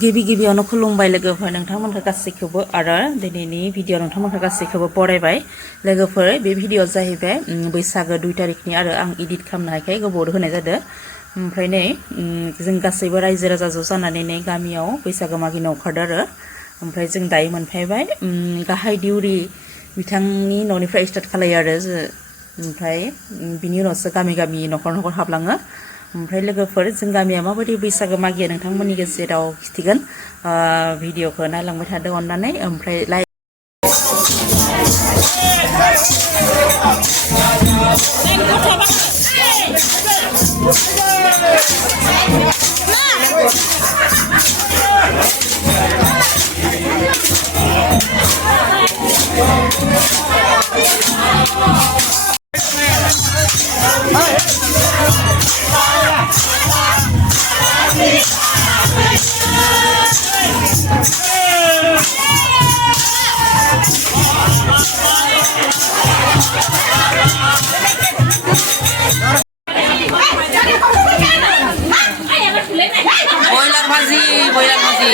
गिबियावनो खुलुमबाय लोगोफोर नोंथांमोनखौ गासैखौबो आरो दिनैनि भिडिअ नोंथांमोनखौ गासैखौबो बरायबाय लोगोफोर बे भिडिअ जाहैबाय बैसागो 2 तारिखनि आरो आं एडिट खालामनो हायखाय गोबाव होनाय जादों ओमफ्राय नै जों गासैबो रायजो राजा ज' जानानै नै गामियाव बैसागो मागिनो ओंखारदों आरो ओमफ्राय जों दायो मोनफैबाय गाहाय दिउरि बिथांनि न'निफ्राय स्टार्ट खालायो आरो ओमफ्राय बिनि उनावसो गामि न'खर हाबलाङो ओमफ्राय लोगोफोर जों गामिया माबायदि बैसागो मागियो नोंथांमोननि गेजेराव खिथिगोन भिडिअखौ नायलांबाय थादों अननानै ओमफ्राय like Boiler Mazi.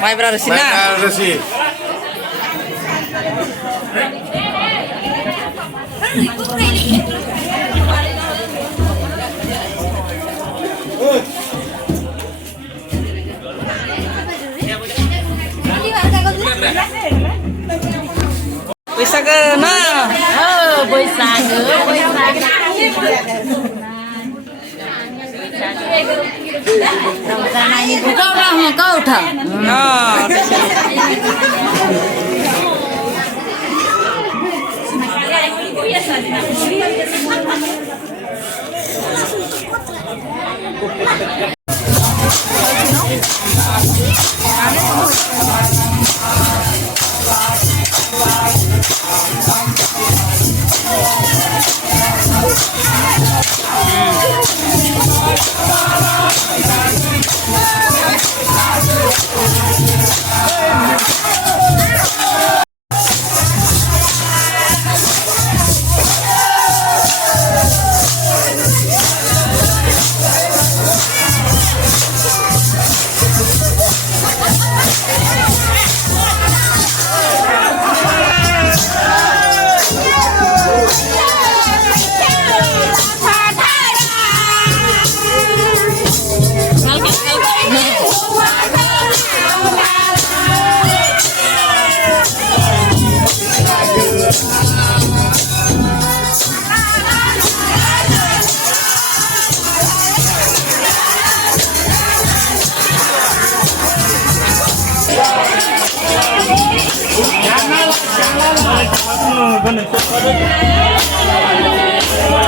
Maibra Resi. बैसागो ना बैसागो रंजानायनि गावना उठा Jangan.